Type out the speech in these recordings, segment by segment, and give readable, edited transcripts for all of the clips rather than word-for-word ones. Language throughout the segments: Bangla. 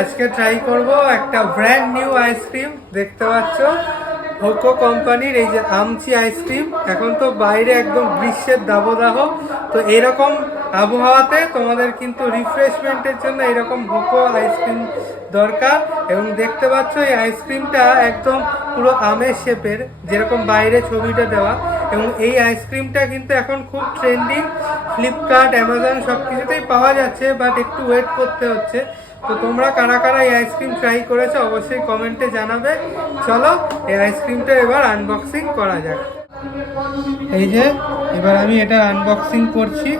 আজকে ট্রাই করব একটা ব্র্যান্ড নিউ আইসক্রিম। দেখতে পাচ্ছ হোকো কোম্পানির এই যে আমচি আইসক্রিম। এখন তো বাইরে একদম গ্রীষ্মের দাবদাহ, তো এরকম আবহাওয়াতে তোমাদের কিন্তু রিফ্রেশমেন্টের জন্য এরকম হোকো আইসক্রিম দরকার। এবং দেখতে পাচ্ছ এই আইসক্রিমটা একদম পুরো আমের শেপের, যেরকম বাইরে ছবিটা দেওয়া। এবং এই আইসক্রিমটা কিন্তু এখন খুব ট্রেন্ডিং, ফ্লিপকার্ট, অ্যামাজন সব কিছুতেই পাওয়া যাচ্ছে, বাট একটু ওয়েট করতে হচ্ছে। তো তোমরা কারা কারা এই আইসক্রিম ট্রাই করেছো অবশ্যই কমেন্টে জানাবে। চলো এই আইসক্রিমটা এবার আনবক্সিং করা যাক। এই যে এবার আমি এটা আনবক্সিং করছি।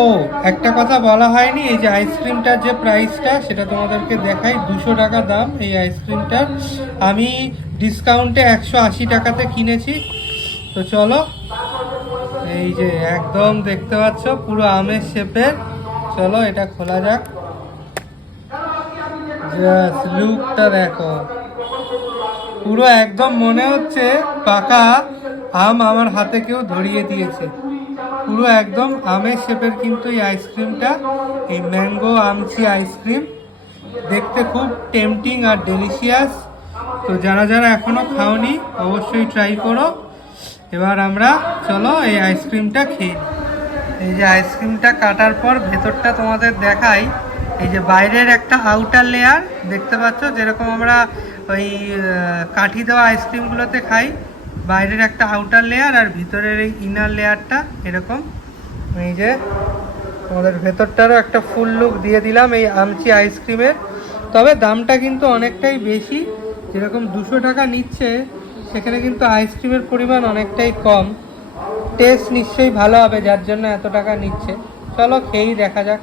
ও একটা কথা বলা হয়নি, এই যে আইসক্রিমটার যে প্রাইসটা সেটা তোমাদেরকে দেখাই। 200 টাকা দাম এই আইসক্রিমটার। আমি ডিসকাউন্টে 180 টাকাতে কিনেছি। তো চলো, এই যে একদম দেখতে পাচ্ছ পুরো আমের শেপের। চলো এটা খোলা যাক। জাস্ট লুকটা দেখো, পুরো একদম মনে হচ্ছে পাকা আম আমার হাতে কেউ ধরিয়ে দিয়েছে। পুরো একদম আমের শেপের কিন্তু এই আইসক্রিমটা, এই ম্যাঙ্গো আমচি আইসক্রিম দেখতে খুব টেম্পটিং আর ডেলিশিয়াস। তো যারা যারা এখনো খাওনি অবশ্যই ট্রাই করো। এবার আমরা চলো এই আইসক্রিমটা খেয়ে নিই। এই যে আইসক্রিমটা কাটার পর ভেতরটা তোমাদের দেখাই। এই যে বাইরের একটা আউটার লেয়ার দেখতে পাচ্ছ, যেরকম আমরা ওই কাঠি দেওয়া আইসক্রিমগুলোতে খাই, বাইরের একটা আউটার লেয়ার আর ভিতরের এই ইনার লেয়ারটা এরকম। এই যে তোমাদের ভেতরটারও একটা ফুল লুক দিয়ে দিলাম এই আমচি আইসক্রিমের। তবে দামটা কিন্তু অনেকটাই বেশি, যেরকম 200 টাকা নিচ্ছে সেখানে কিন্তু আইসক্রিমের পরিমাণ অনেকটাই কম। টেস্ট নিশ্চয়ই ভালো হবে যার জন্য এত টাকা নিচ্ছে। চলো খেয়েই দেখা যাক।